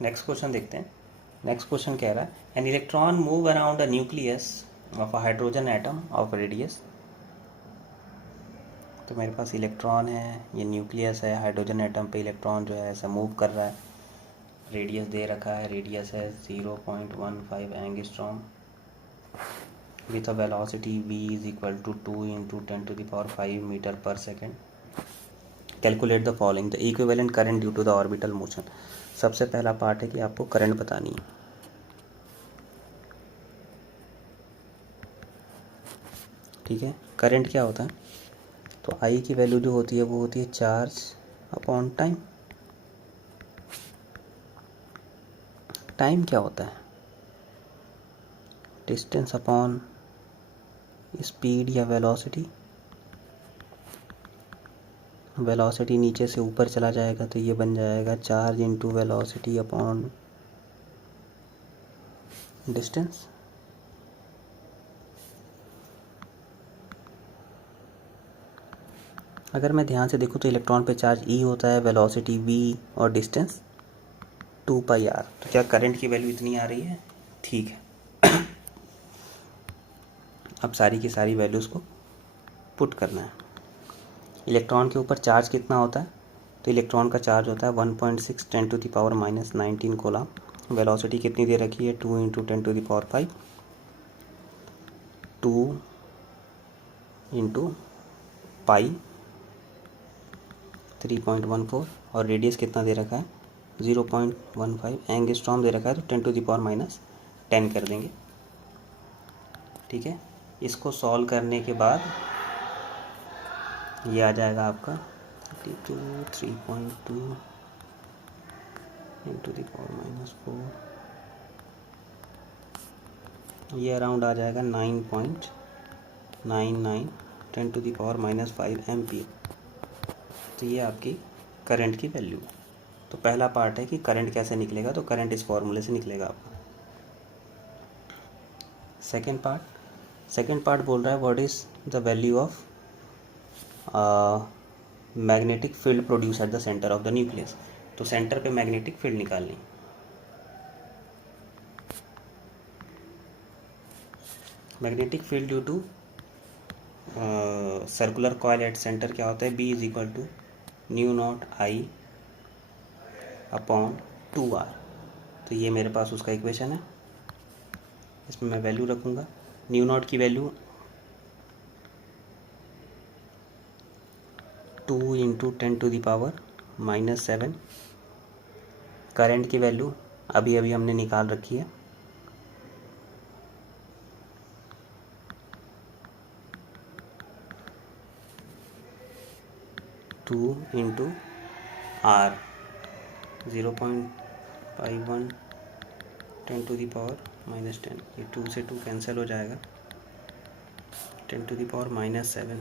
Next question देखते हैं। Next question कह रहा है an electron move around the nucleus of a hydrogen atom of radius. तो मेरे पास इलेक्ट्रॉन है, ये न्यूक्लियस है, हाइड्रोजन एटम पे इलेक्ट्रॉन जो है ऐसा मूव कर रहा है। रेडियस दे रखा है, रेडियस है 0.15 angstrom with a velocity v is equal to 2 into 10⁵ metre per second. Calculate the following the equivalent current due to the orbital motion. सबसे पहला पार्ट है कि आपको करंट बतानी है। ठीक है, करंट क्या होता है? तो आई की वैल्यू जो होती है वो होती है चार्ज अपॉन टाइम। टाइम क्या होता है? डिस्टेंस अपॉन स्पीड या वेलोसिटी। वेलोसिटी नीचे से ऊपर चला जाएगा तो ये बन जाएगा charge into velocity upon distance. अगर मैं ध्यान से देखूँ तो इलेक्ट्रॉन पे चार्ज ई होता है, वेलोसिटी वी और डिस्टेंस 2πr। तो क्या करंट की वैल्यू इतनी आ रही है? ठीक है। अब सारी की सारी वैल्यूज़ को पुट करना है। इलेक्ट्रॉन के ऊपर चार्ज कितना होता है? तो इलेक्ट्रॉन का चार्ज होता है 1.6 10⁻⁻19 कोलम। वेलोसिटी कितनी दे रखी है? 2 इंटू 10⁵ 2 इंटू पाई 3.14 और रेडियस कितना दे रखा है? 0.15 एंगस्ट्रॉम दे रखा है, तो 10⁻10 कर देंगे। ठीक है, इसको सॉल्व करने के बाद ये आ जाएगा आपका 3.2 10⁻⁴। ये अराउंड आ जाएगा 9.99 10⁻⁵ एम्पियर। तो ये आपकी करंट की वैल्यू है। तो पहला पार्ट है कि करंट कैसे निकलेगा, तो करंट इस फॉर्मूले से निकलेगा आपका। सेकेंड पार्ट बोल रहा है what is the value of magnetic field produce at the centre of the nucleus. तो सेंटर पे मैग्नेटिक फील्ड निकालनी। Magnetic field due to circular coil at centre क्या होता है? B is equal to μ0I upon 2R। तो ये मेरे पास उसका इक्वेशन है, इसमें मैं वैल्यू रखूँगा। μ0 की वैल्यू 2 इंटू 10⁻⁻7। करंट की वैल्यू अभी अभी हमने निकाल रखी है, टू इंटू R 0.51 10⁻⁻10। ये 2 से 2 कैंसिल हो जाएगा, 10⁻⁻7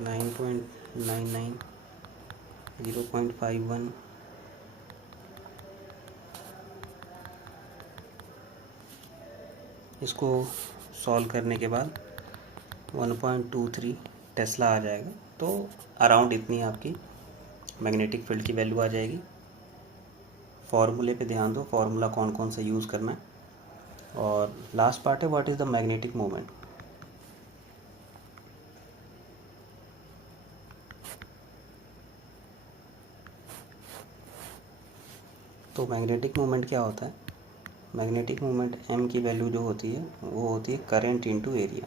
9.99 0.51 इसको सॉल्व करने के बाद 1.23 टेस्ला आ जाएगा। तो अराउंड इतनी आपकी मैग्नेटिक फील्ड की वैल्यू आ जाएगी। फॉर्मूले पे ध्यान दो, फॉर्मूला कौन कौन सा यूज़ करना है। और लास्ट पार्ट है what is the magnetic moment. तो मैग्नेटिक मोमेंट क्या होता है? मैग्नेटिक मोमेंट m की वैल्यू जो होती है वो होती है करंट इंटू एरिया।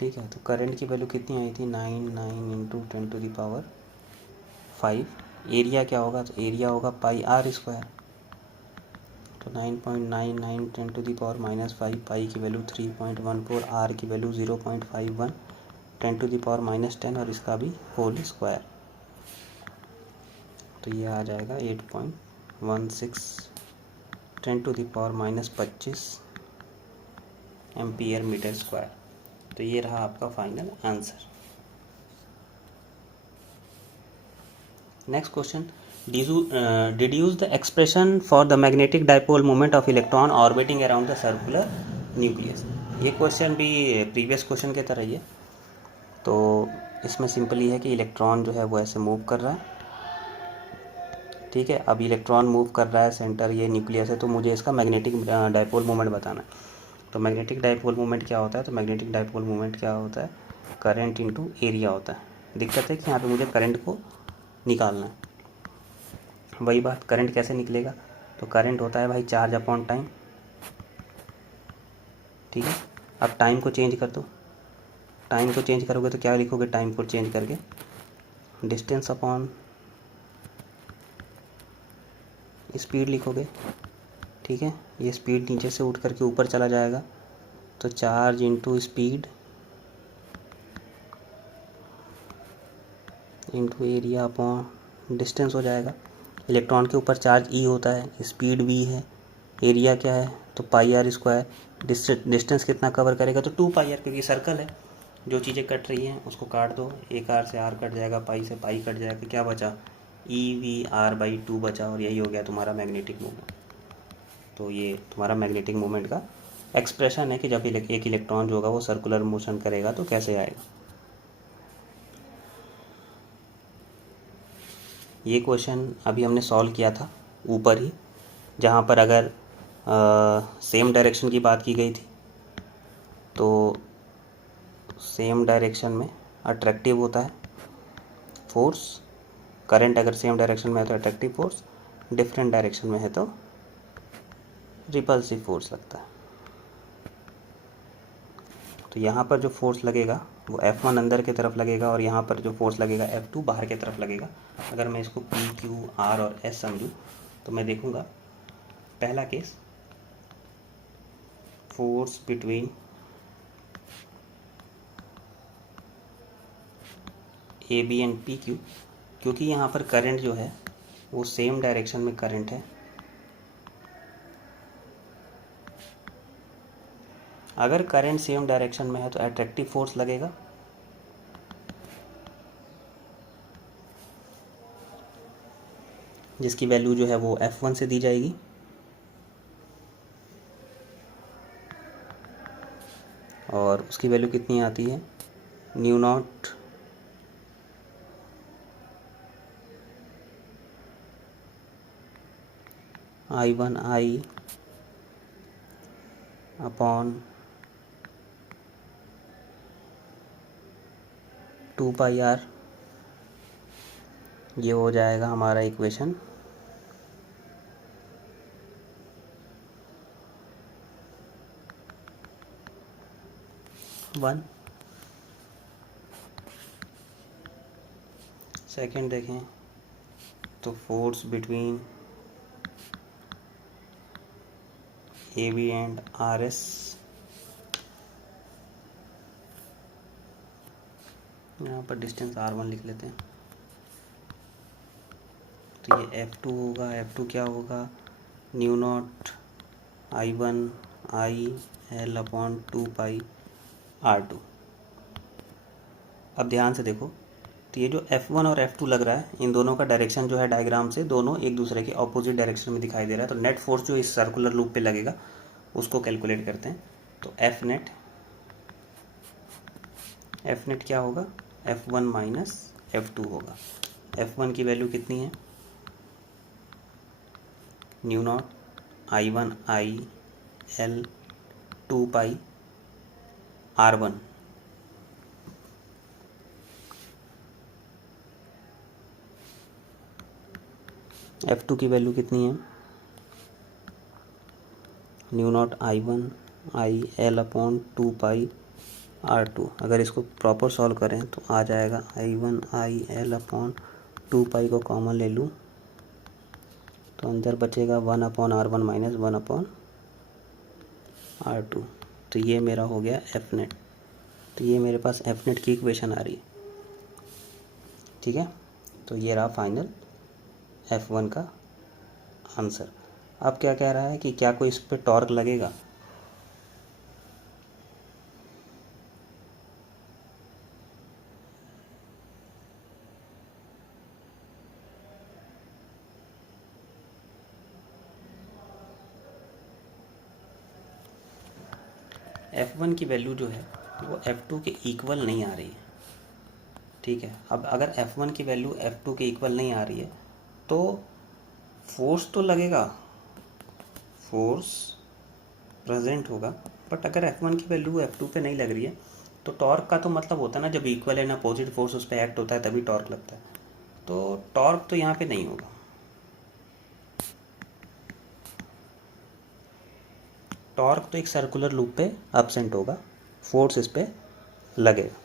ठीक है, तो करंट की वैल्यू कितनी आई थी? 9 इंटू 10⁵। एरिया क्या होगा? तो एरिया होगा πr²। तो 9.99 10⁻⁻5, पाई की वैल्यू 3.14, आर की वैल्यू 0.51 10⁻⁻10 और इसका भी होल स्क्वायर। तो ये आ जाएगा 8.16 10⁻⁻25 एम्पियर मीटर स्क्वायर। तो ये रहा आपका final answer. Next question, deduce the expression for the magnetic dipole moment of electron orbiting around the circular nucleus. ये क्वेश्चन भी प्रीवियस क्वेश्चन की तरह ही है। तो इसमें सिंपली है कि इलेक्ट्रॉन जो है वो ऐसे मूव कर रहा है ठीक है। अब इलेक्ट्रॉन मूव कर रहा है, सेंटर ये न्यूक्लियस है, तो मुझे इसका मैग्नेटिक डाइपोल मोमेंट बताना है। तो मैग्नेटिक डाइपोल मोमेंट क्या होता है? तो मैग्नेटिक डाइपोल मोमेंट क्या होता है? करंट इनटू एरिया होता है। दिक्कत है कि यहाँ पे मुझे करंट को निकालना है। वही बात, करंट कैसे निकलेगा? तो करंट होता है भाई चार्ज अपॉन टाइम, ठीक है। अब टाइम को चेंज कर दो, टाइम को चेंज करोगे तो क्या लिखोगे? टाइम को चेंज करके डिस्टेंस अपॉन स्पीड लिखोगे, ठीक है। ये स्पीड नीचे से उठ करके ऊपर चला जाएगा, तो charge into speed into area upon distance हो जाएगा। इलेक्ट्रॉन के ऊपर चार्ज ई होता है, स्पीड वी है, एरिया क्या है? तो पाई आर स्क्वायर। डिस्टेंस कितना कवर करेगा? तो 2 पाई आर, क्योंकि सर्कल है। जो चीज़ें कट रही हैं उसको काट दो, एक आर से आर कट जाएगा, पाई से पाई कट जाएगा, क्या बचा? ई वी आर बाई 2 बचा, और यही हो गया तुम्हारा मैग्नेटिक मोमेंट। तो ये तुम्हारा मैग्नेटिक मोमेंट का एक्सप्रेशन है कि जब एक इलेक्ट्रॉन जो होगा वो सर्कुलर मोशन करेगा तो कैसे आएगा। ये क्वेश्चन अभी हमने सॉल्व किया था ऊपर ही, जहाँ पर अगर सेम डायरेक्शन की बात की गई थी, तो सेम डायरेक्शन में अट्रैक्टिव होता है फोर्स, करंट अगर सेम डायरेक्शन में है तो अट्रैक्टिव फोर्स, डिफरेंट डायरेक्शन में है तो रिपल्सिव फोर्स लगता है। तो यहाँ पर जो फोर्स लगेगा वो F1 अंदर की तरफ लगेगा, और यहाँ पर जो फोर्स लगेगा F2 बाहर की तरफ लगेगा। अगर मैं इसको P, Q, R और S समझूँ तो मैं देखूँगा, पहला case force between AB and PQ, क्योंकि यहाँ पर करंट जो है वो सेम डायरेक्शन में करंट है। अगर करंट सेम डायरेक्शन में है तो अट्रैक्टिव फोर्स लगेगा, जिसकी वैल्यू जो है वो F1 से दी जाएगी, और उसकी वैल्यू कितनी आती है? Mu naught I1 I upon 2 pi r. ये हो जाएगा हमारा इक्वेशन 1। सेकंड देखें तो force between AB and RS, यहाँ पर डिस्टेंस R1 लिख लेते हैं। तो ये F2 होगा, F2 क्या होगा? New naught I1 I L upon 2 pi R2। अब ध्यान से देखो, तो ये जो F1 और F2 लग रहा है, इन दोनों का डायरेक्शन जो है डायग्राम से दोनों एक दूसरे के ऑपोजिट डायरेक्शन में दिखाई दे रहा है। तो नेट फोर्स जो इस सर्कुलर लूप पे लगेगा उसको कैलकुलेट करते हैं। तो एफ नेट क्या होगा? F1 माइनस F2 होगा। F1 की वैल्यू कितनी है? Mu naught I1 I L 2 pi R1। F2 की वैल्यू कितनी है? Mu naught I1 I L upon 2 pi R2। अगर इसको प्रॉपर सॉल्व करें तो आ जाएगा I1 I L अपॉन 2 पाई को कॉमन ले लूँ तो अंदर बचेगा 1/R1 माइनस 1/R2। तो ये मेरा हो गया F नेट। तो ये मेरे पास F नेट की इक्वेशन आ रही है, ठीक है। तो ये रहा फाइनल F1 का आंसर। अब क्या कह रहा है कि क्या कोई इस पर टॉर्क लगेगा? F1 की वैल्यू जो है वो F2 के इक्वल नहीं आ रही है, ठीक है। अब अगर F1 की वैल्यू F2 के इक्वल नहीं आ रही है तो फोर्स तो लगेगा, फोर्स प्रेजेंट होगा, बट अगर F1 की वैल्यू F2 पे नहीं लग रही है तो टॉर्क का तो मतलब होता है ना, जब इक्वल एंड अपोजिट फोर्स उस पर एक्ट होता है तभी टॉर्क लगता है। तो टॉर्क तो यहाँ पे नहीं होगा। टॉर्क तो एक सर्कुलर लूप पे एब्सेंट होगा, फोर्स इस पे लगेगा।